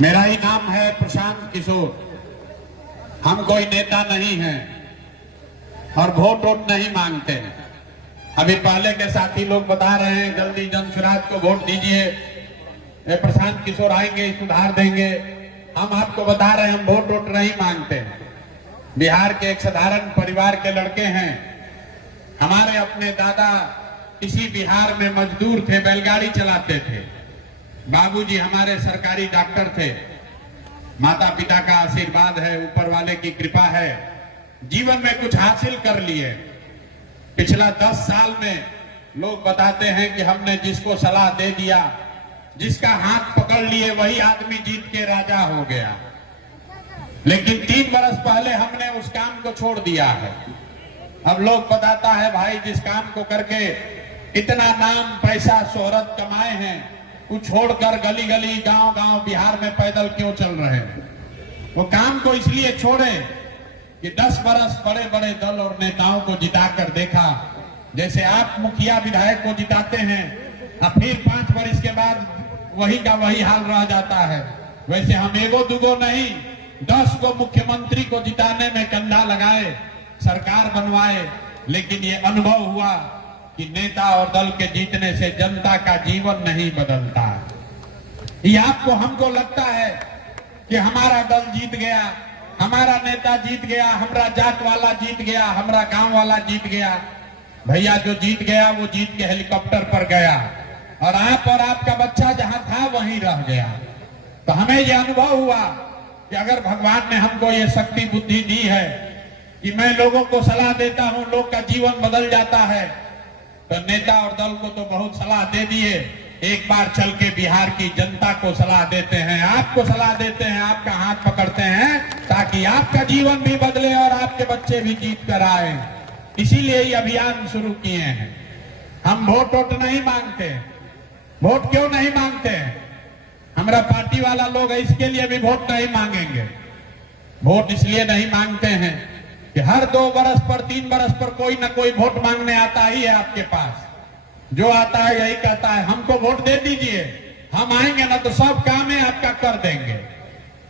मेरा ही नाम है प्रशांत किशोर। हम कोई नेता नहीं हैं और वोट वोट नहीं मांगते हैं। अभी पहले के साथी लोग बता रहे हैं जल्दी जनसुराज को वोट दीजिए, प्रशांत किशोर आएंगे सुधार देंगे। हम आपको बता रहे हैं हम वोट वोट नहीं मांगते हैं। बिहार के एक साधारण परिवार के लड़के हैं। हमारे अपने दादा इसी बिहार में मजदूर थे, बैलगाड़ी चलाते थे। बाबूजी हमारे सरकारी डॉक्टर थे। माता पिता का आशीर्वाद है, ऊपर वाले की कृपा है, जीवन में कुछ हासिल कर लिए। पिछला 10 साल में लोग बताते हैं कि हमने जिसको सलाह दे दिया, जिसका हाथ पकड़ लिए, वही आदमी जीत के राजा हो गया। लेकिन 3 बरस पहले हमने उस काम को छोड़ दिया है। अब लोग बताता है भाई जिस काम को करके इतना नाम पैसा शोहरत कमाए हैं, वो छोड़कर गली गली गांव गांव बिहार में पैदल क्यों चल रहे हैं। वो काम को इसलिए छोड़े कि 10 बरस बड़े बड़े दल और नेताओं को जिताकर देखा। जैसे आप मुखिया विधायक को जिताते हैं और फिर 5 वर्ष के बाद वही का वही हाल रह जाता है, वैसे हम एगो दुगो नहीं 10 को मुख्यमंत्री को जिताने में कंधा लगाए, सरकार बनवाए। लेकिन ये अनुभव हुआ कि नेता और दल के जीतने से जनता का जीवन नहीं बदलता। ये आपको हमको लगता है कि हमारा दल जीत गया, हमारा नेता जीत गया, हमारा जात वाला जीत गया, हमारा गांव वाला जीत गया। भैया जो जीत गया वो जीत के हेलीकॉप्टर पर गया और आपका बच्चा जहां था वहीं रह गया। तो हमें यह अनुभव हुआ कि अगर भगवान ने हमको ये शक्ति बुद्धि दी है कि मैं लोगों को सलाह देता हूं, लोग का जीवन बदल जाता है, तो नेता और दल को तो बहुत सलाह दे दिए। एक बार चल के बिहार की जनता को सलाह देते हैं, आपको सलाह देते हैं, आपका हाथ पकड़ते हैं ताकि आपका जीवन भी बदले और आपके बच्चे भी जीत कर आए। इसीलिए ये अभियान शुरू किए हैं। हम वोट वोट नहीं मांगते। वोट क्यों नहीं मांगते हैं? हमारा पार्टी वाला लोग इसके लिए भी वोट नहीं मांगेंगे। वोट इसलिए नहीं मांगते हैं कि हर 2 बरस पर 3 बरस पर कोई ना कोई वोट मांगने आता ही है आपके पास। जो आता है यही कहता है हमको वोट दे दीजिए, हम आएंगे ना तो सब काम है आपका कर देंगे।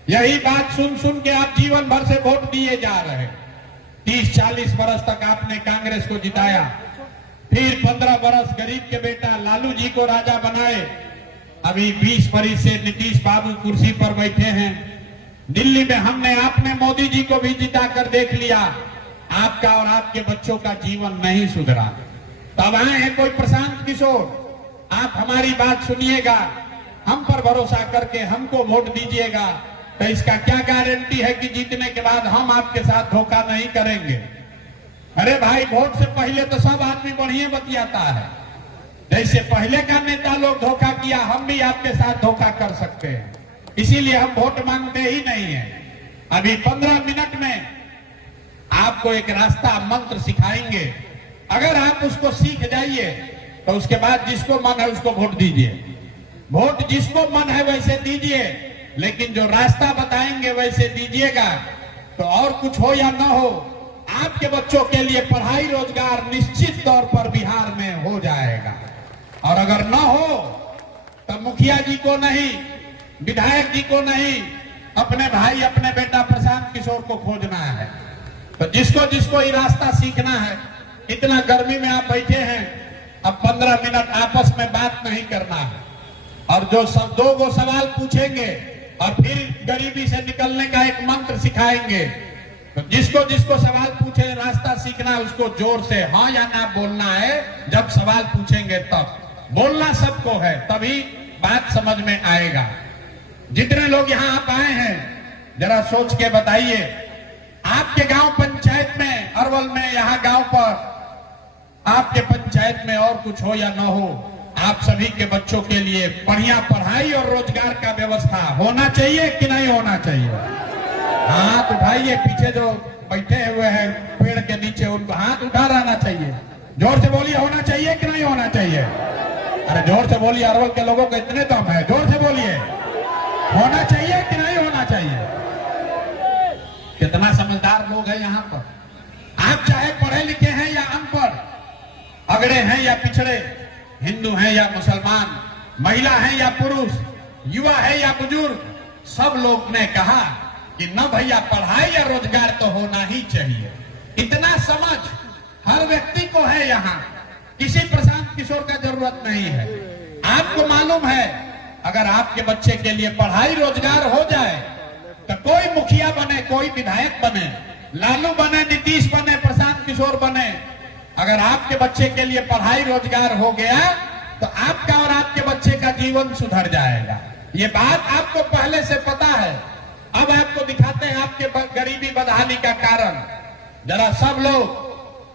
यही बात सुन सुन के आप जीवन भर से वोट दिए जा रहे हैं। 30-40 बरस तक आपने कांग्रेस को जिताया, फिर 15 बरस गरीब के बेटा लालू जी को राजा बनाए। अभी 20 बरस से नीतीश बाबू कुर्सी पर बैठे हैं। दिल्ली में हमने आपने मोदी जी को भी जिता कर देख लिया, आपका और आपके बच्चों का जीवन नहीं सुधरा। तब आए हैं कोई प्रशांत किशोर, आप हमारी बात सुनिएगा, हम पर भरोसा करके हमको वोट दीजिएगा। तो इसका क्या गारंटी है कि जीतने के बाद हम आपके साथ धोखा नहीं करेंगे? अरे भाई वोट से पहले तो सब आदमी बढ़िया बतियाता है। जैसे पहले का नेता लोग धोखा किया, हम भी आपके साथ धोखा कर सकते हैं। इसीलिए हम वोट मांगते ही नहीं है। अभी 15 मिनट में आपको एक रास्ता मंत्र सिखाएंगे। अगर आप उसको सीख जाइए तो उसके बाद जिसको मन है उसको वोट दीजिए। वोट जिसको मन है वैसे दीजिए, लेकिन जो रास्ता बताएंगे वैसे दीजिएगा। तो और कुछ हो या ना हो, आपके बच्चों के लिए पढ़ाई रोजगार निश्चित तौर पर बिहार में हो जाएगा। और अगर ना हो तो मुखिया जी को नहीं, विधायक जी को नहीं, अपने भाई अपने बेटा प्रशांत किशोर को खोजना है। तो जिसको जिसको ये रास्ता सीखना है, इतना गर्मी में आप बैठे हैं, अब 15 मिनट आपस में बात नहीं करना है और जो सब 2 सवाल पूछेंगे और फिर गरीबी से निकलने का एक मंत्र सिखाएंगे। तो जिसको जिसको सवाल पूछे रास्ता सीखना है, उसको जोर से हाँ या ना बोलना है। जब सवाल पूछेंगे तब बोलना सबको है, तभी बात समझ में आएगा। जितने लोग यहाँ आप आए हैं जरा सोच के बताइए, आपके गांव पंचायत में, अरवल में, यहाँ गांव पर आपके पंचायत में और कुछ हो या ना हो, आप सभी के बच्चों के लिए बढ़िया पढ़ाई और रोजगार का व्यवस्था होना चाहिए कि नहीं होना चाहिए? हाथ उठाइए। पीछे जो बैठे हुए हैं पेड़ के नीचे, उनको हाथ उठा रहना चाहिए। जोर से बोलिए, होना चाहिए कि नहीं होना चाहिए? अरे जोर से बोलिए, अरवल के लोगों को इतने दम है, जोर से बोलिए, होना चाहिए कि नहीं होना चाहिए? कितना समझदार लोग हैं यहाँ पर। आप चाहे पढ़े लिखे हैं या अनपढ़, अगड़े हैं या पिछड़े, हिंदू हैं या मुसलमान, महिला हैं या पुरुष, युवा है या बुजुर्ग, सब लोग ने कहा कि न भैया पढ़ाई या रोजगार तो होना ही चाहिए। इतना समझ हर व्यक्ति को है, यहाँ किसी प्रशांत किशोर का जरूरत नहीं है। आपको मालूम है अगर आपके बच्चे के लिए पढ़ाई रोजगार हो जाए तो कोई मुखिया बने, कोई विधायक बने, लालू बने, नीतीश बने, प्रशांत किशोर बने, अगर आपके बच्चे के लिए पढ़ाई रोजगार हो गया तो आपका और आपके बच्चे का जीवन सुधर जाएगा। ये बात आपको पहले से पता है। अब आपको दिखाते हैं आपके गरीबी बदहाली का कारण। जरा सब लोग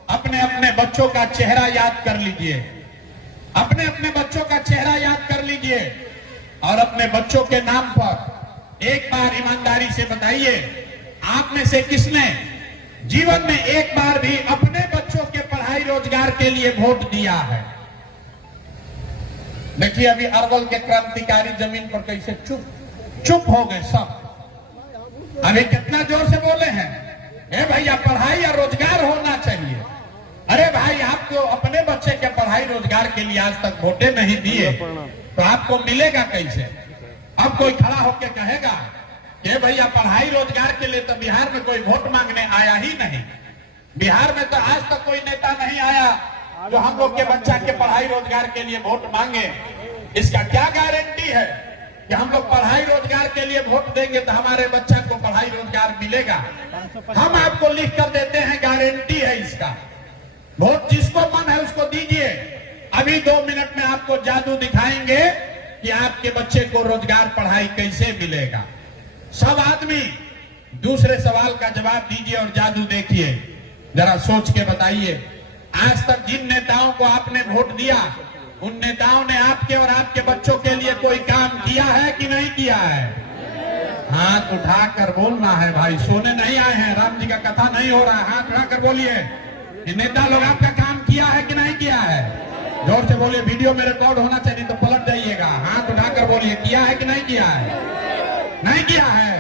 अपने अपने बच्चों का चेहरा याद कर लीजिए, अपने अपने बच्चों का चेहरा याद कर लीजिए और अपने बच्चों के नाम पर एक बार ईमानदारी से बताइए, आप में से किसने जीवन में एक बार भी अपने बच्चों के पढ़ाई रोजगार के लिए वोट दिया है? देखिए अभी अरवल के क्रांतिकारी जमीन पर कैसे चुप हो गए सब। अभी कितना जोर से बोले हैं, ए भैया पढ़ाई या रोजगार होना चाहिए। अरे भाई आपको अपने बच्चे के पढ़ाई रोजगार के लिए आज तक वोटे नहीं दिए तो आपको मिलेगा कैसे? अब कोई खड़ा होकर कहेगा कि भैया पढ़ाई रोजगार के लिए तो बिहार में कोई वोट मांगने आया ही नहीं। बिहार में तो आज तक कोई नेता नहीं आया जो हम लोग के बच्चा के पढ़ाई रोजगार के लिए वोट मांगे। इसका क्या गारंटी है कि हम लोग पढ़ाई रोजगार के लिए वोट देंगे तो हमारे बच्चा को पढ़ाई रोजगार मिलेगा? हम आपको लिख कर देते हैं, गारंटी है इसका। वोट जिसको मन है उसको दीजिए। अभी 2 मिनट में आपको जादू दिखाएंगे कि आपके बच्चे को रोजगार पढ़ाई कैसे मिलेगा। सब आदमी दूसरे सवाल का जवाब दीजिए और जादू देखिए। जरा सोच के बताइए, आज तक जिन नेताओं को आपने वोट दिया उन नेताओं ने आपके और आपके बच्चों के लिए कोई काम किया है कि नहीं किया है? हाथ उठाकर बोलना है भाई, सोने नहीं आए हैं, राम जी का कथा नहीं हो रहा है। हाथ उठाकर बोलिए, नेता लोग आपका काम किया है कि नहीं किया है? जोर से बोलिए, वीडियो में रिकॉर्ड होना चाहिए तो पलट जाइएगा। हाथ उठाकर बोलिए, किया है कि नहीं किया है? नहीं किया है।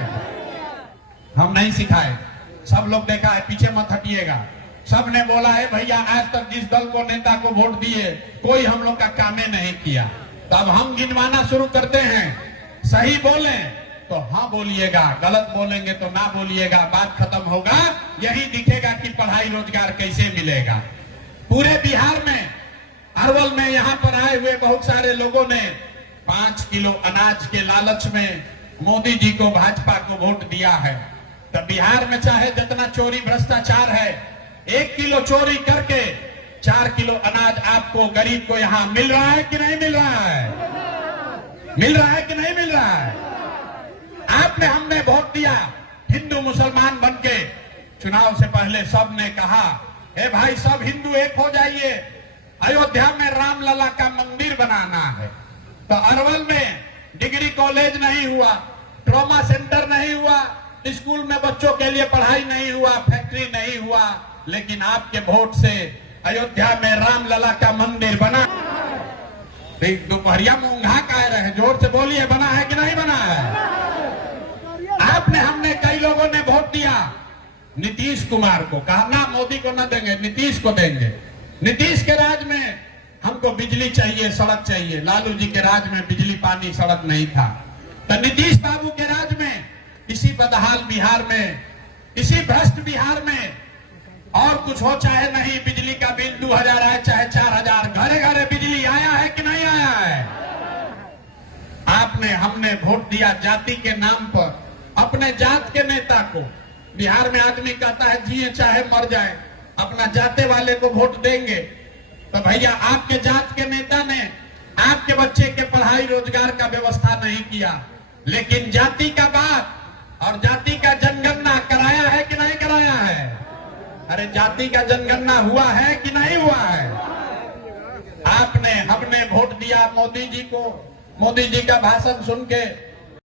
हम नहीं सिखाए, सब लोग देखा है, पीछे मत हटिएगा। सब ने बोला है भैया आज तक जिस दल को नेता को वोट दिए कोई हम लोग का कामे नहीं किया। तब हम गिनवाना शुरू करते हैं। सही बोले तो हाँ बोलिएगा, गलत बोलेंगे तो ना बोलिएगा। बात खत्म होगा, यही दिखेगा कि पढ़ाई रोजगार कैसे मिलेगा। पूरे बिहार में, अरवल में यहाँ पर आए हुए बहुत सारे लोगों ने 5 किलो अनाज के लालच में मोदी जी को, भाजपा को वोट दिया है। तब बिहार में चाहे जितना चोरी भ्रष्टाचार है, 1 किलो चोरी करके 4 किलो अनाज आपको गरीब को यहाँ मिल रहा है कि नहीं मिल रहा है? मिल रहा है कि नहीं मिल रहा है? आपने हमने वोट दिया, हिंदू मुसलमान बनके। चुनाव से पहले सब ने कहा, ए भाई सब हिंदू एक हो जाइए, अयोध्या में रामलला का मंदिर बनाना है। तो अरवल में डिग्री कॉलेज नहीं हुआ, ट्रॉमा सेंटर नहीं हुआ, स्कूल में बच्चों के लिए पढ़ाई नहीं हुआ, फैक्ट्री नहीं हुआ, लेकिन आपके वोट से अयोध्या में रामलला का मंदिर बना। दोपहरिया में ऊंघा कह रहे हैं, जोर से बोलिए, बना है कि नहीं बना है? आपने हमने कई लोगों ने वोट दिया नीतीश कुमार को, कहा ना मोदी को ना देंगे, नीतीश को देंगे। नीतीश के राज में हमको बिजली चाहिए, सड़क चाहिए। लालू जी के राज में बिजली पानी सड़क नहीं था। तो नीतीश बाबू के राज में इसी बदहाल बिहार में, इसी भ्रष्ट बिहार में और कुछ हो चाहे नहीं, बिजली का बिल 2000 आए चाहे 4000, घरे घरे बिजली आया है कि नहीं आया है? आपने हमने वोट दिया जाति के नाम पर, अपने जात के नेता को। बिहार में आदमी कहता है जिए चाहे मर जाए, अपना जाते वाले को वोट देंगे। तो भैया आपके जात के नेता ने आपके बच्चे के पढ़ाई रोजगार का व्यवस्था नहीं किया, लेकिन जाति का बात और जाति का जनगणना कराया है कि नहीं कराया है? अरे जाति का जनगणना हुआ है कि नहीं हुआ है? आपने हमने वोट दिया मोदी जी को। मोदी जी का भाषण सुन के